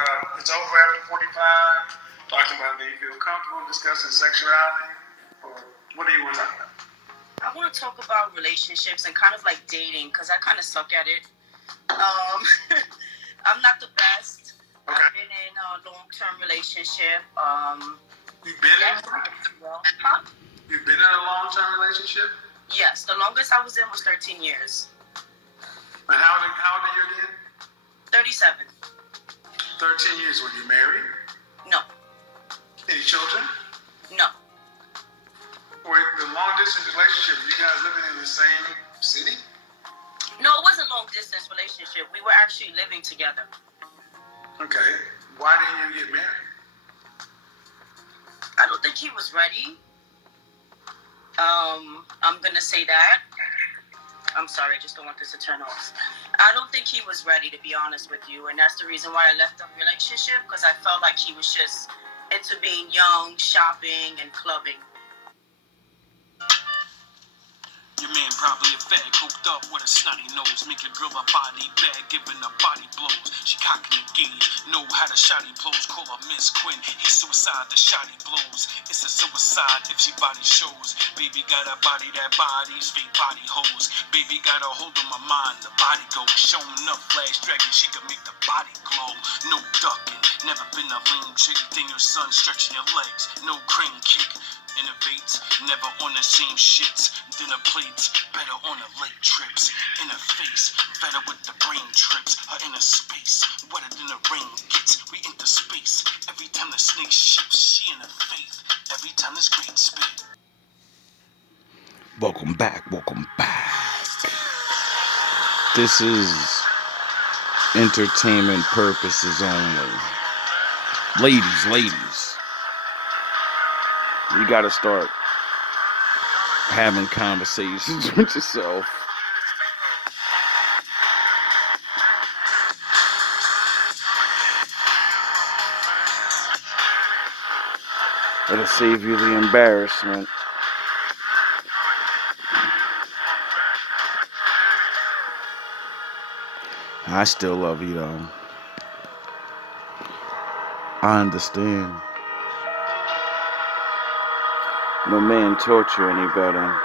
about it's over after 45, talking about do you feel comfortable discussing sexuality, or what do you want to talk about? I want to talk about relationships and kind of like dating, because I kind of suck at it. I'm not the best. Okay. I've been in a long-term relationship. You've been in well, huh? You've been in a long-term relationship? Yes, the longest I was in was 13 years. And how old are you again? 37. 13 years. Were you married? No. Any children? No. Were the long-distance relationship, you guys living in the same city? No, it wasn't a long-distance relationship. We were actually living together. Okay. Why didn't you get married? I don't think he was ready. I'm going to say that. I'm sorry, I just don't want this to turn off. I don't think he was ready, to be honest with you. And that's the reason why I left the relationship, because I felt like he was just into being young, shopping, and clubbing. Your man probably a fag, hooked up with a snotty nose. Make your girl a body bag, giving her body blows. She cocking the gauge, know how to shotty blows. Call her Miss Quinn, he's suicide, the shotty blows. It's a suicide if she body shows. Baby got a body that bodies, fake body hoes. Baby got a hold of my mind, the body goes. Showing up flash dragon, she can make the body glow. No ducking, never been a lean chick. Then your son stretching your legs, no crane kick. Innovates, never on the same shits. Dinner plates, better on the late trips. In her face, better with the brain trips. Her inner space, wetter than the rain gets. We into space. Every time the snake shifts, she in her faith. Every time this green spit. Welcome back. This is entertainment purposes only. Ladies. You gotta start having conversations with yourself. It'll save you the embarrassment. I still love you though. I understand. No man taught you any better.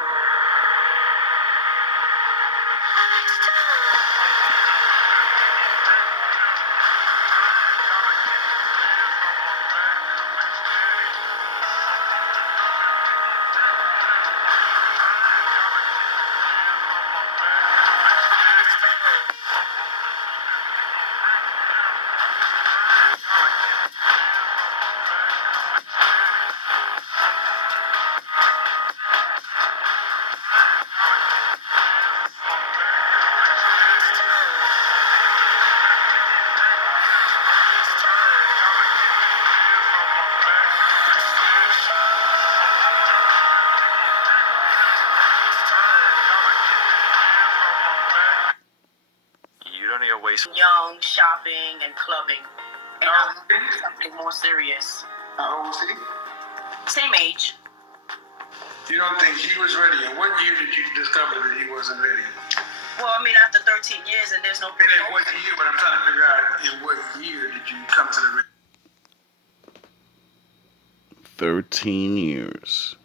Young, shopping, and clubbing. And I'm doing something more serious. How old was he? Same age. You don't think he was ready? And what year did you discover that he wasn't ready? Well, I mean, after 13 years, and there's no... And in what year? But I'm trying to figure out in what year did you come to the... 13 years.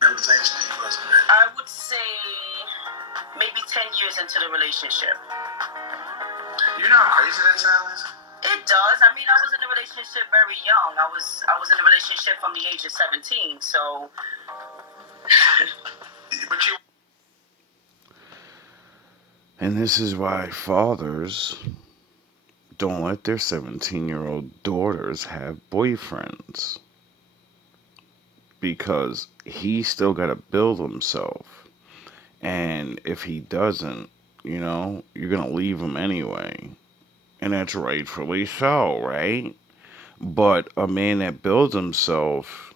Realization that he wasn't ready. I would say maybe 10 years into the relationship. You know how crazy that sounds? It does. I mean, I was in a relationship very young. I was in a relationship from the age of 17, so... But you... And this is why fathers don't let their 17-year-old daughters have boyfriends. Because he still got to build himself. And if he doesn't, you know, you're going to leave him anyway. And that's rightfully so, right? But a man that builds himself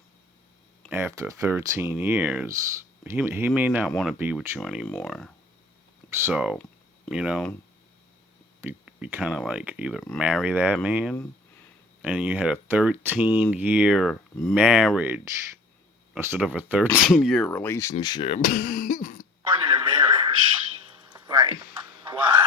after 13 years, he may not want to be with you anymore. So, you know, you kind of like either marry that man and you had a 13-year marriage instead of a 13-year relationship. Going into marriage. Right. Why?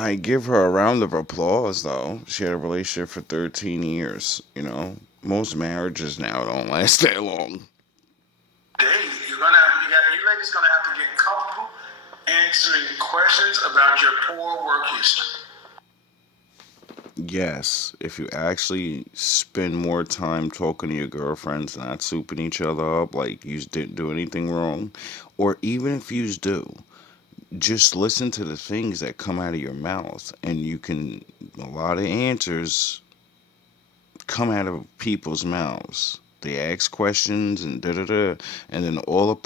I give her a round of applause, though. She had a relationship for 13 years. You know, most marriages now don't last that long. You ladies gonna have to get comfortable answering questions about your poor work history. Yes, if you actually spend more time talking to your girlfriends, not souping each other up like you didn't do anything wrong, or even if you do, just listen to the things that come out of your mouth, and you can, a lot of answers come out of people's mouths. They ask questions and da da da, and then all a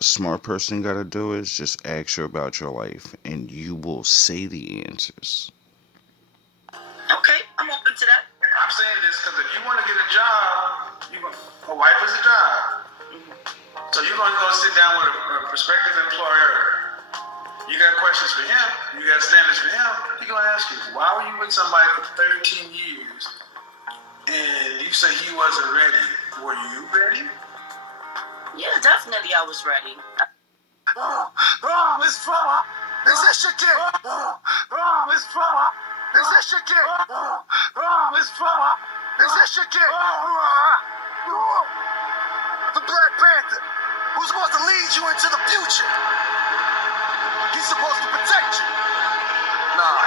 smart person, got to do is just ask her about your life, and you will say the answers. Okay, I'm open to that. I'm saying this because if you want to get a job, a wife is a job. So you're going to go sit down with a prospective employer. You got questions for him. You got standards for him. He's going to ask you, why were you with somebody for 13 years and you say he wasn't ready? Were you ready? Yeah, definitely I was ready. It's fun. Is this your kid? It's fun. Is this your kid? It's fun. Is this your kid? The Black Panther, who's supposed to lead you into the future. He's supposed to protect you. Nah,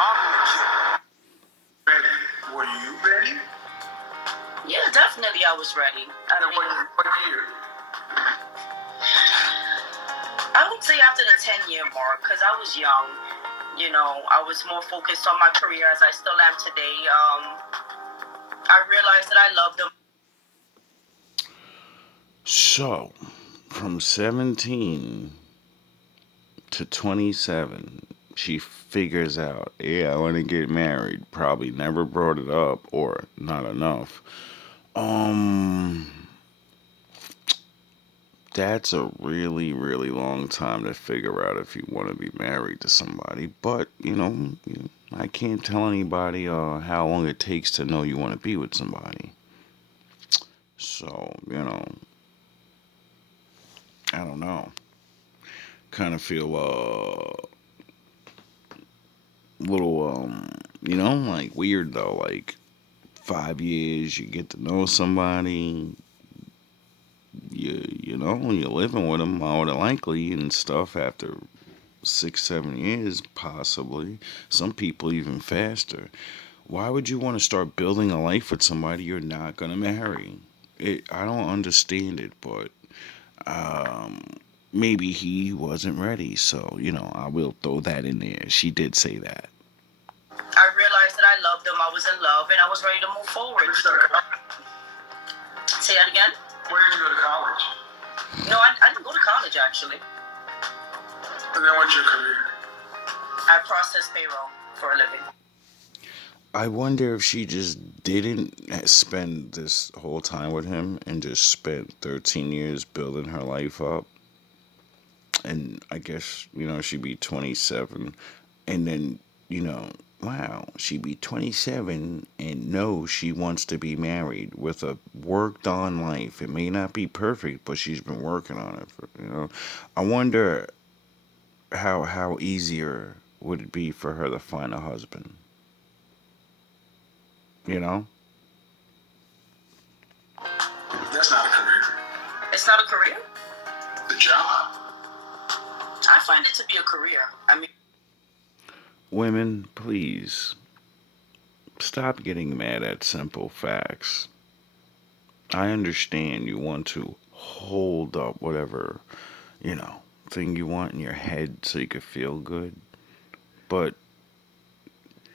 I'm the kid. Ready? Were you ready? Yeah, definitely I was ready. What year? I would say after the 10-year mark, because I was young. You know, I was more focused on my career as I still am today. I realized that I loved them. So, from 17 to 27, she figures out, yeah, I want to get married. Probably never brought it up or not enough. Um, that's a really, really long time to figure out if you want to be married to somebody. But, I can't tell anybody how long it takes to know you want to be with somebody. So, I don't know. Kind of feel little like weird though. Like 5 years, you get to know somebody. When you're living with them, more than likely and stuff. After 6, 7 years, possibly. Some people even faster. Why would you want to start building a life with somebody you're not gonna marry? I don't understand it, but um, maybe he wasn't ready. So I will throw that in there. She did say that. I realized that I loved them. I was in love, and I was ready to move forward. Say that again? Where did you go to college? No, I didn't go to college, actually. And then what's your career? I process payroll for a living. I wonder if she just didn't spend this whole time with him and just spent 13 years building her life up. And I guess, she'd be 27. And then, wow, she'd be 27 and know she wants to be married with a worked on life. It may not be perfect, but she's been working on it. I wonder how easier would it be for her to find a husband? You know? That's not a career. It's not a career? The job. I find it to be a career. I mean, Women, please stop getting mad at simple facts. I understand you want to hold up whatever, thing you want in your head so you can feel good. But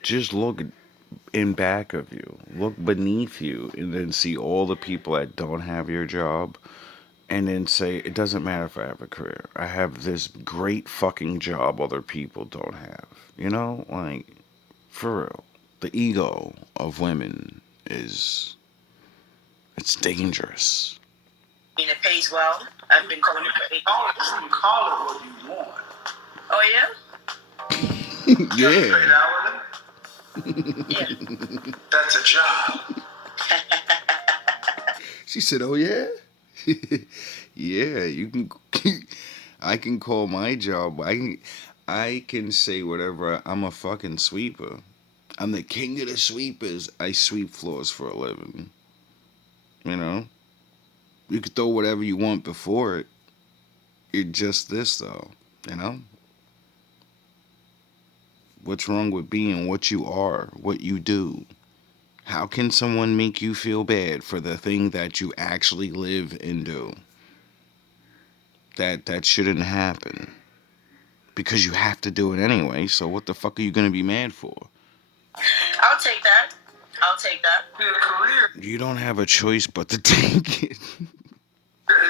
just look in back of you, look beneath you, and then see all the people that don't have your job. And then say, it doesn't matter if I have a career. I have this great fucking job other people don't have. Like, for real. The ego of women it's dangerous. it pays well. I've been calling it for 8 years. You can call it what you want. Oh, yeah? You Yeah. paid hourly? Yeah. That's a job. She said, oh yeah? Yeah, you can. I can call my job. I can say whatever. I'm a fucking sweeper. I'm the king of the sweepers. I sweep floors for a living. You know? You can throw whatever you want before it. You're just this, though. You know? What's wrong with being what you are, what you do? How can someone make you feel bad for the thing that you actually live and do? That shouldn't happen. Because you have to do it anyway, so what the fuck are you gonna be mad for? I'll take that. I'll take that. Your career You don't have a choice but to take it.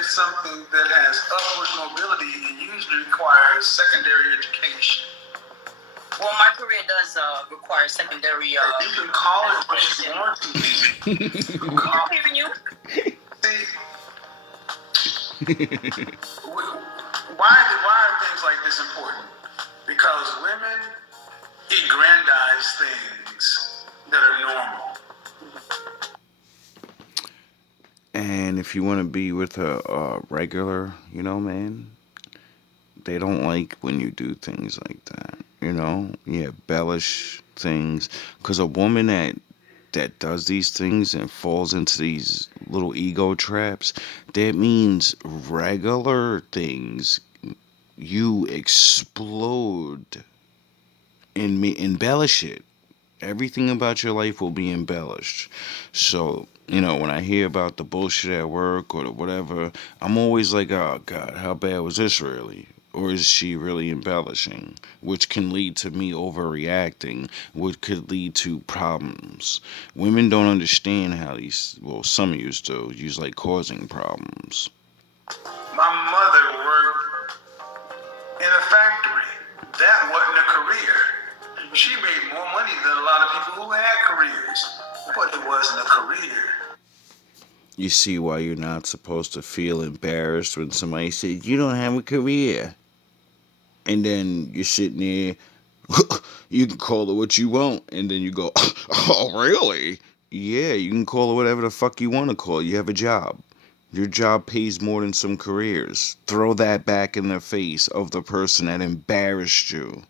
is something that has upward mobility and usually requires secondary education. Well, my career does require secondary. You can call it what you want to. I'm hearing you. See, why are things like this important? Because women aggrandize things that are normal. And if you want to be with a regular, man, they don't like when you do things like that. You embellish things. Because a woman that does these things and falls into these little ego traps, that means regular things, you explode and embellish it. Everything about your life will be embellished. So, when I hear about the bullshit at work or the whatever, I'm always like, oh God, how bad was this really? Or is she really embellishing? Which can lead to me overreacting, which could lead to problems. Women don't understand how some used to use like causing problems. My mother worked in a factory. That wasn't a career. She made more money than a lot of people who had careers, but it wasn't a career. You see why you're not supposed to feel embarrassed when somebody says you don't have a career. And then you're sitting there, you can call it what you want, and then you go, oh, really? Yeah, you can call it whatever the fuck you want to call it. You have a job. Your job pays more than some careers. Throw that back in the face of the person that embarrassed you.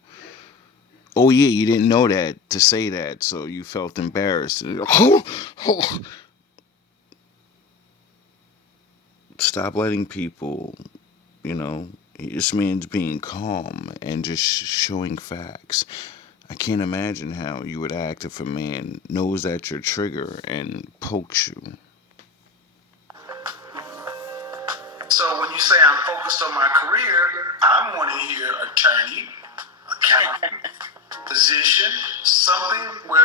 Oh yeah, you didn't know that to say that, so you felt embarrassed. Stop letting people, this man's being calm and just showing facts. I can't imagine how you would act if a man knows that you're trigger and pokes you. So when you say I'm focused on my career, I want to hear attorney, accountant, physician, something where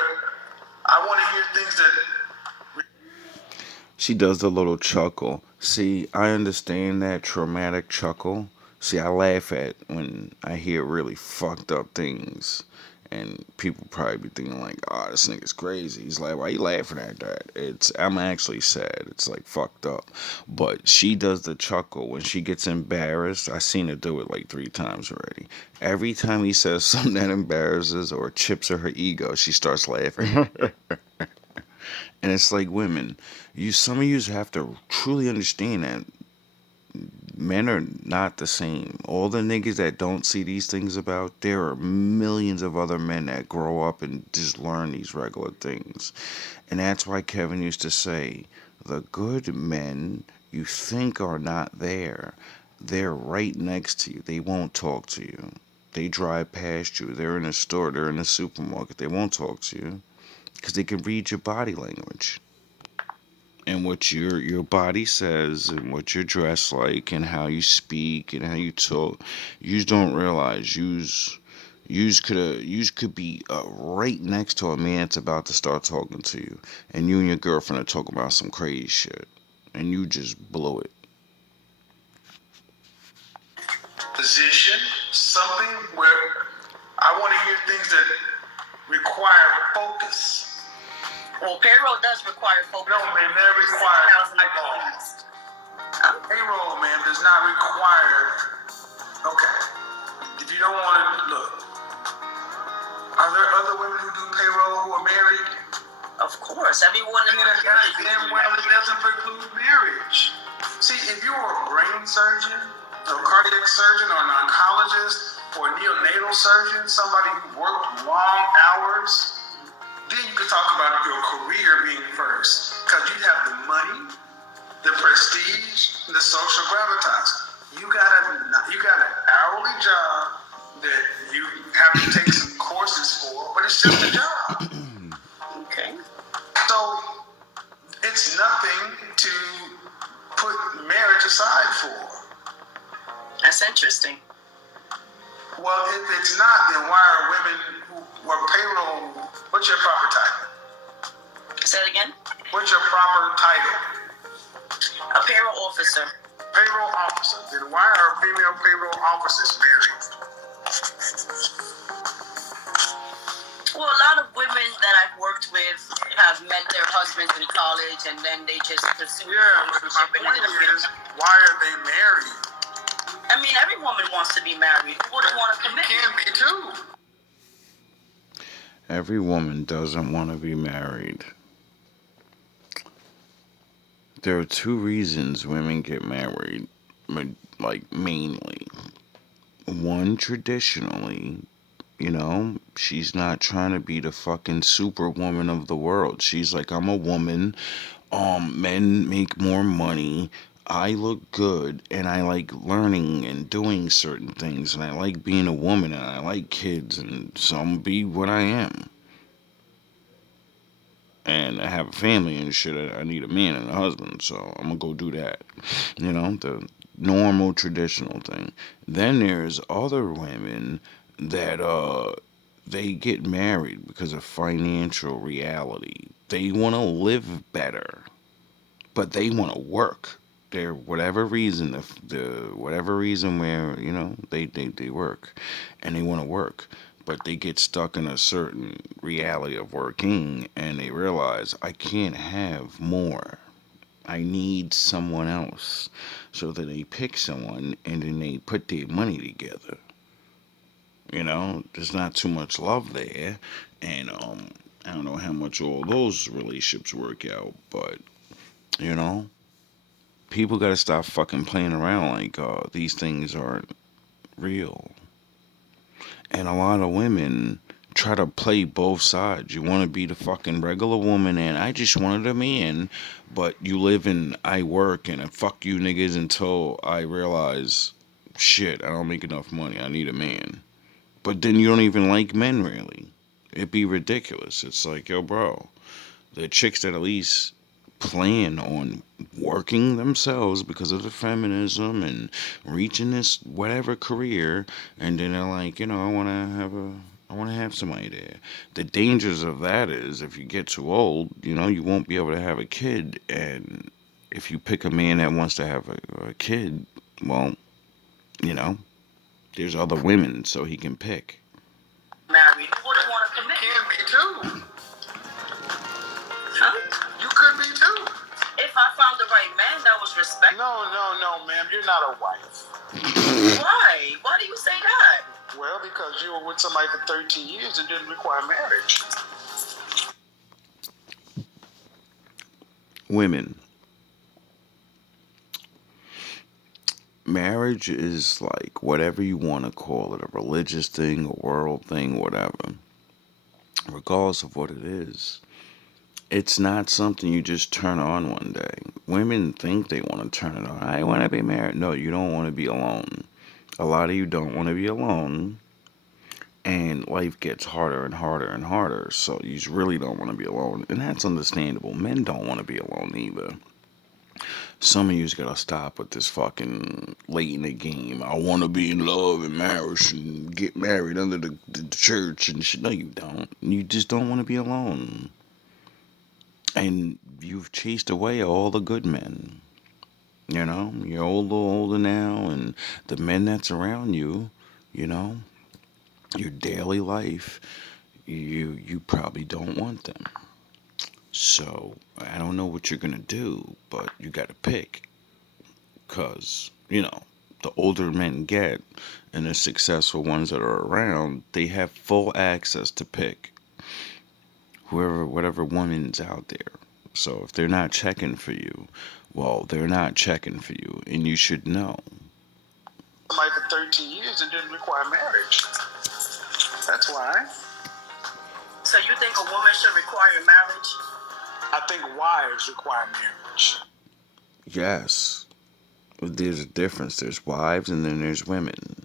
I want to hear things that. She does the little chuckle. See, I understand that traumatic chuckle. See, I laugh at when I hear really fucked up things. And people probably be thinking like, oh, this nigga's crazy. He's like, why you laughing at that? I'm actually sad. It's like fucked up. But she does the chuckle when she gets embarrassed. I seen her do it like 3 times already. Every time he says something that embarrasses or chips at her ego, she starts laughing. And it's like women, some of you have to truly understand that men are not the same. All the niggas that don't see these things about, there are millions of other men that grow up and just learn these regular things. And that's why Kevin used to say, the good men you think are not there, they're right next to you. They won't talk to you. They drive past you. They're in a store. They're in a supermarket. They won't talk to you because they can read your body language and what your body says and what you're dressed like and how you speak and how you talk. You don't realize you could be right next to a man that's about to start talking to you, and you and your girlfriend are talking about some crazy shit, and you just blow it. Position, something where I want to hear things that require focus. Well, payroll does require focus. No, man, that requires payroll, man, does not require. Okay, if you don't want to look, are there other women who do payroll who are married? Of course, everyone in the damn well it doesn't preclude marriage. See, if you're a brain surgeon, a cardiac surgeon, or an oncologist, for a neonatal surgeon, somebody who worked long hours, then you could talk about your career being first. Because you have the money, the prestige, the social gravitas. You got an hourly job that you have to take some courses for, but it's just a job. Okay. So it's nothing to put marriage aside for. That's interesting. Well, if it's not, then why are women who are payroll? What's your proper title? Say it again. What's your proper title? A payroll officer. Payroll officer. Then why are female payroll officers married? Well, a lot of women that I've worked with have met their husbands in college, and then they just pursue Yeah, but my point is, why are they married? I mean, every woman wants to be married. Who wouldn't want to You commit? can be too. Every woman doesn't want to be married. There are two reasons women get married, like mainly. One, traditionally, she's not trying to be the fucking superwoman of the world. She's like, I'm a woman. Men make more money. I look good, and I like learning and doing certain things, and I like being a woman, and I like kids, and so I'm gonna be what I am. And I have a family and shit. I need a man and a husband, so I'm gonna go do that. The normal traditional thing. Then there's other women that they get married because of financial reality. They want to live better, but they want to work. There, whatever reason, the whatever reason where they work, and they want to work, but they get stuck in a certain reality of working, and they realize I can't have more. I need someone else. So then they pick someone, and then they put their money together. There's not too much love there, and I don't know how much all those relationships work out, but you know people got to stop fucking playing around like these things aren't real. And a lot of women try to play both sides. You want to be the fucking regular woman and I just wanted a man, but you live in I work and fuck you niggas until I realize shit, I don't make enough money. I need a man. But then you don't even like men really. It'd be ridiculous. It's like, yo, bro, the chicks that at least plan on working themselves because of the feminism and reaching this whatever career, and then they're like, I want to have somebody there. The dangers of that is if you get too old, you won't be able to have a kid, and if you pick a man that wants to have a kid, well, you know, there's other women so he can pick. Married. Who wouldn't want to commit? You can be too. Huh? You could be too. If I found the right man that was respectful. No, ma'am. You're not a wife. Why? Why do you say that? Well, because you were with somebody for 13 years and didn't require marriage. Women. Marriage is like whatever you want to call it, a religious thing, a world thing, whatever. Regardless of what it is, it's not something you just turn on one day. Women think they want to turn it on. I want to be married. No, you don't want to be alone. A lot of you don't want to be alone. And life gets harder and harder and harder. So you really don't want to be alone. And that's understandable. Men don't want to be alone either. Some of you's gotta stop with this fucking late in the game. I want to be in love and marriage and get married under the church and shit. No, you don't. You just don't want to be alone. And you've chased away all the good men. You're older now, and the men that's around you, your daily life, you probably don't want them. So I don't know what you're gonna do, but you gotta pick, cause the older men get, and the successful ones that are around, they have full access to pick whatever woman's out there. So if they're not checking for you, well, they're not checking for you, and you should know. Somebody for 13 years and didn't require marriage. That's why. So you think a woman should require marriage? I think wives require marriage. Yes. There's a difference. There's wives and then there's women.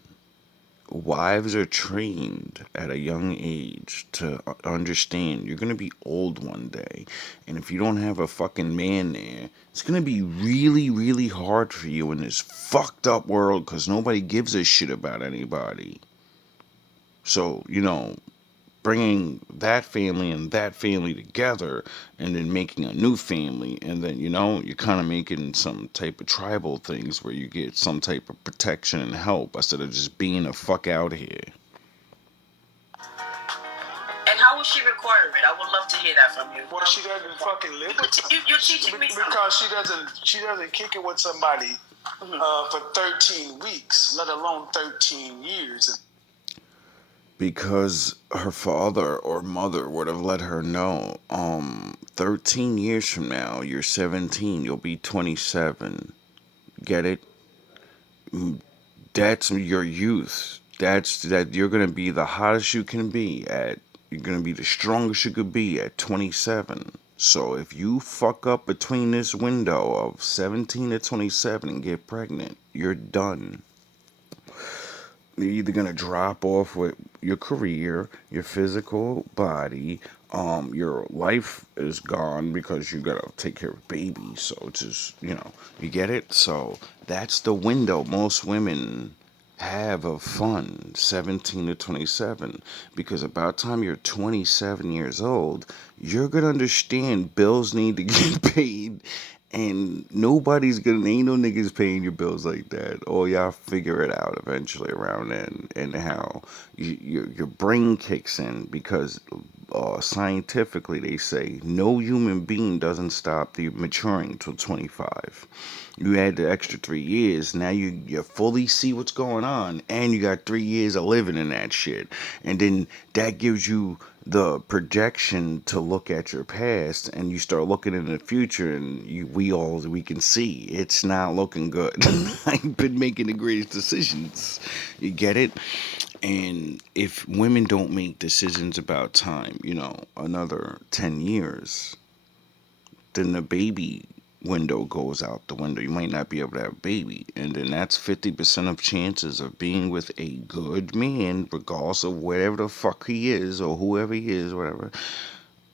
Wives are trained at a young age to understand you're going to be old one day. And if you don't have a fucking man there, it's going to be really, really hard for you in this fucked up world because nobody gives a shit about anybody. So, bringing that family and that family together and then making a new family and then you're kind of making some type of tribal things where you get some type of protection and help instead of just being a fuck out here. And how will she require it? I would love to hear that from you. Well, she doesn't fucking live with you're teaching me something. because she doesn't kick it with somebody for 13 weeks, let alone 13 years. Because her father or mother would have let her know, 13 years from now, you're 17, you'll be 27. Get it? That's your youth. That you're going to be the hottest you can be at. You're going to be the strongest you could be at 27. So if you fuck up between this window of 17 to 27 and get pregnant, you're done. You're either gonna drop off with your career, your physical body, your life is gone because you gotta take care of babies. So it's just, you get it? So that's the window most women have of fun, 17 to 27. Because about time you're 27 years old, you're gonna understand bills need to get paid. And ain't no niggas paying your bills like that. Or y'all figure it out eventually around then. And how your brain kicks in because scientifically they say no human being doesn't stop the maturing until 25. You add the extra 3 years, now you fully see what's going on, and you got 3 years of living in that shit. And then that gives you the projection to look at your past, and you start looking in the future, and we can see it's not looking good. I've been making the greatest decisions. You get it? And if women don't make decisions about time, another 10 years, then the baby window goes out the window. You might not be able to have a baby. And then that's 50% of chances of being with a good man, regardless of whatever the fuck he is or whoever he is, whatever.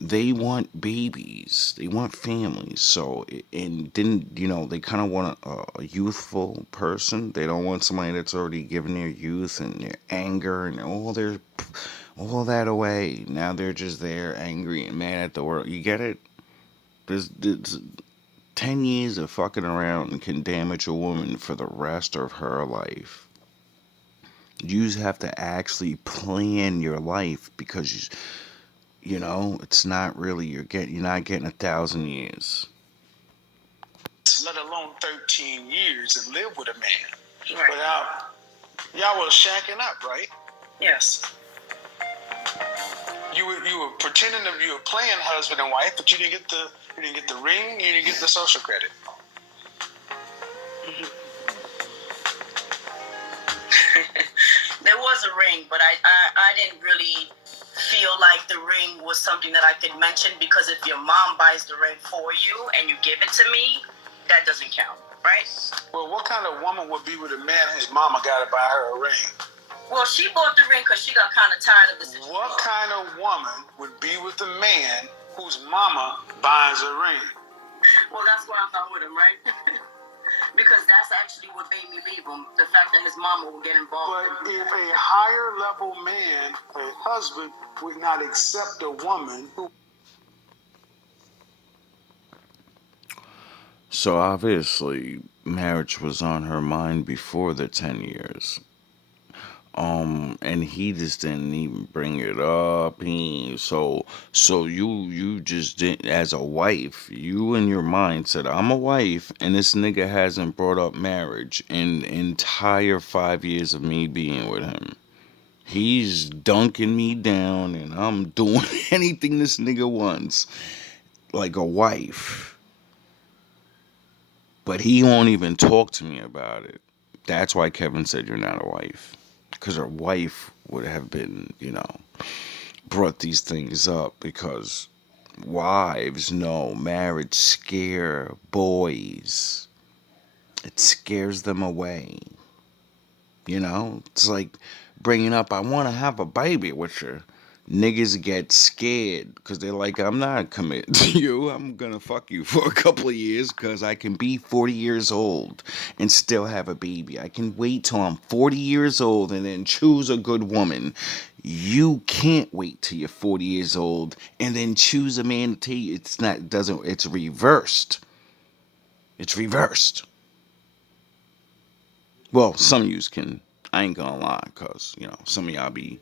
They want babies. They want families. So, and then, they kind of want a youthful person. They don't want somebody that's already given their youth and their anger and all that away. Now they're just there angry and mad at the world. You get it? There's 10 years of fucking around can damage a woman for the rest of her life. You just have to actually plan your life because it's not really you're not getting 1,000 years. Let alone 13 years and live with a man. Right. But y'all was shacking up, right? Yes. You were pretending that you were playing husband and wife, but you didn't get the ring, you didn't get the social credit. There was a ring, but I didn't really feel like the ring was something that I could mention because if your mom buys the ring for you and you give it to me, that doesn't count, right? Well, what kind of woman would be with a man whose mama got to buy her a ring? Well, she bought the ring because she got kind of tired of the situation. What kind of woman would be with a man whose mama buys a ring? Well, that's why I'm not with him, right? Because that's actually what made me leave him. The fact that his mama will get involved. But if a higher level man, a husband, would not accept a woman who... So obviously, marriage was on her mind before the 10 years. And he just didn't even bring it up. So you just didn't, as a wife, you in your mind said, I'm a wife, and this nigga hasn't brought up marriage in the entire 5 years of me being with him. He's dunking me down, and I'm doing anything this nigga wants, like a wife. But he won't even talk to me about it. That's why Kevin said you're not a wife. Because her wife would have been, brought these things up because wives know marriage scare boys. It scares them away. It's like bringing up, I want to have a baby with you. Niggas get scared because they're like, I'm not committed to you. I'm going to fuck you for a couple of years because I can be 40 years old and still have a baby. I can wait till I'm 40 years old and then choose a good woman. You can't wait till you're 40 years old and then choose a man to tell you it's reversed. It's reversed. Well, some of yous can. I ain't gonna lie, cause some of y'all be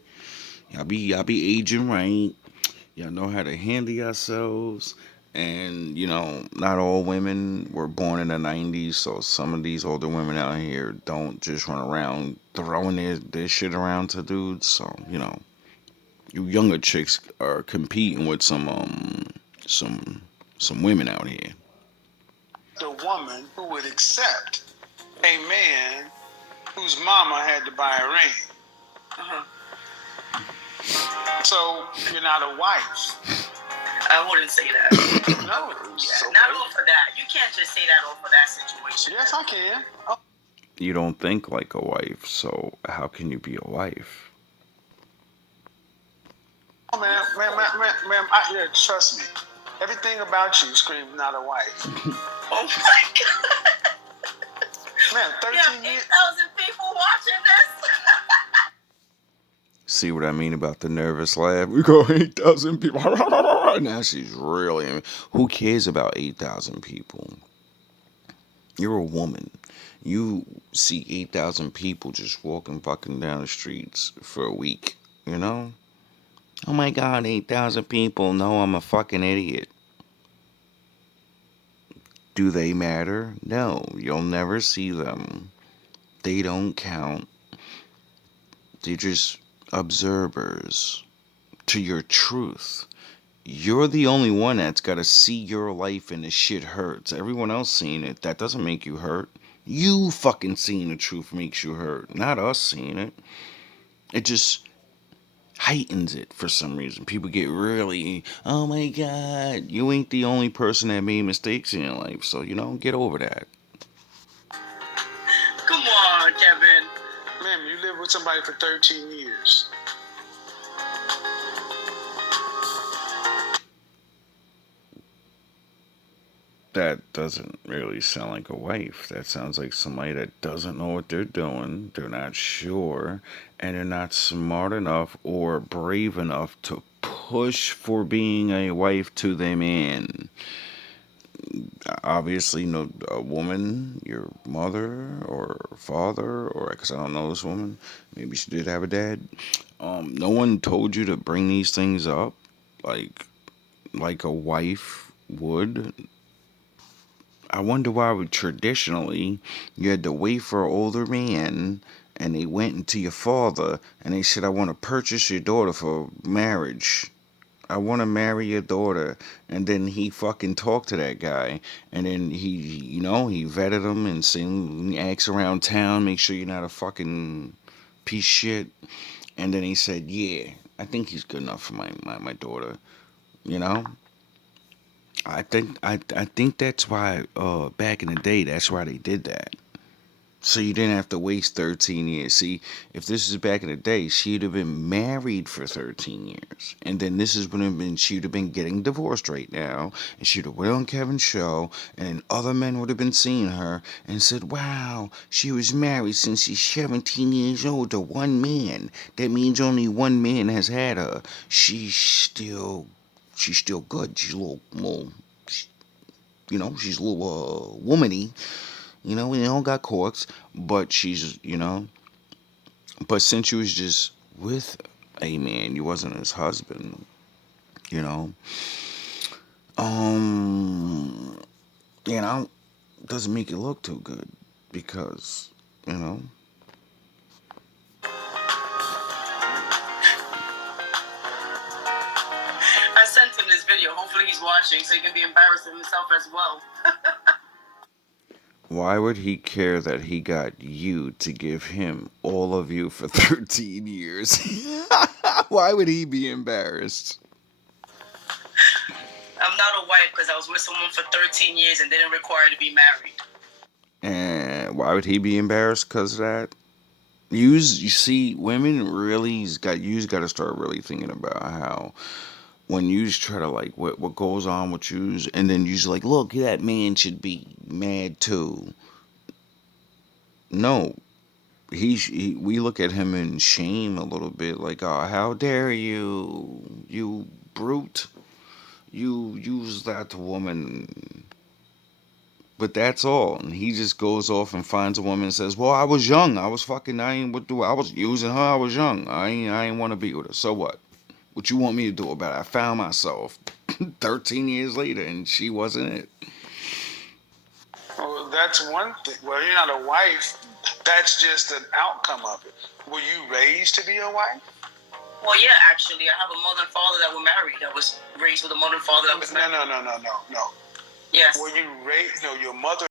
aging right. Y'all know how to handle yourselves, and not all women were born in the '90s. So some of these older women out here don't just run around throwing their shit around to dudes. So you younger chicks are competing with some some women out here. The woman who would accept a man whose mama had to buy a ring. Uh-huh. So you're not a wife. I wouldn't say that. No, Yeah, not all for that. You can't just say that all for that situation. Yes, I can. You don't think like a wife, so how can you be a wife? Oh, ma'am, yeah, trust me. Everything about you screams not a wife. Oh my God. Man, 13 We have 8,000 years. people watching this. See what I mean about the nervous laugh? We go 8,000 people. Now she's really. Who cares about 8,000 people? You're a woman. You see 8,000 people just walking fucking down the streets for a week, Oh my god, 8,000 people. No, I'm a fucking idiot. Do they matter? No, you'll never see them. They don't count. They're just observers to your truth. You're the only one that's got to see your life and the shit hurts. Everyone else seeing it, that doesn't make you hurt. You fucking seeing the truth makes you hurt, not us seeing it. It just heightens it for some reason. People get really, oh my god, you ain't the only person that made mistakes in your life, so get over that. Come on, Kevin. Ma'am, you lived with somebody for 13 years. That doesn't really sound like a wife. That sounds like somebody that doesn't know what they're doing. They're not sure, and they're not smart enough or brave enough to push for being a wife to their man. Obviously, no, a woman, your mother or father, or because I don't know this woman, maybe she did have a dad. No one told you to bring these things up, like a wife would. I wonder why traditionally you had to wait for an older man and they went into your father and they said, I want to purchase your daughter for marriage. I want to marry your daughter. And then he fucking talked to that guy. And then he vetted him and seen, asked around town, make sure you're not a fucking piece of shit. And then he said, yeah, I think he's good enough for my daughter. You know? I think that's why back in the day that's why they did that. So you didn't have to waste 13 years. See, if this is back in the day, she'd have been married for 13 years. And then this is when she'd have been getting divorced right now. And she'd have went on Kevin's show. And then other men would have been seeing her and said, wow, she was married since she's 17 years old to one man. That means only one man has had her. She's still good. She's a little more, she's a little womany. We all got quirks, but but since you was just with a man, you wasn't his husband, you know, um, doesn't make it look too good because, you know. I sent him this video. Hopefully he's watching so he can be embarrassed of himself as well. Why would he care that he got you to give him all of you for 13 years? Why would he be embarrassed? I'm not a wife because I was with someone for 13 years and didn't require to be married. And why would he be embarrassed because of that? You see, women really got to start really thinking about how when you try to like what goes on with you, and then you're like, look, that man should be mad too. No, we look at him in shame a little bit, like, oh, how dare you, you brute, you use that woman. But that's all. And he just goes off and finds a woman and says, well, I was young. I ain't what do I was using her. I was young. I ain't want to be with her. So what? What you want me to do about it? I found myself 13 years later and she wasn't it. Well, that's one thing. Well, you're not a wife. That's just an outcome of it. Were you raised to be a wife? Well, yeah, actually, I have a mother and father that were married. I was raised with a mother and father that was married. No. Yes. Were you raised? No, your mother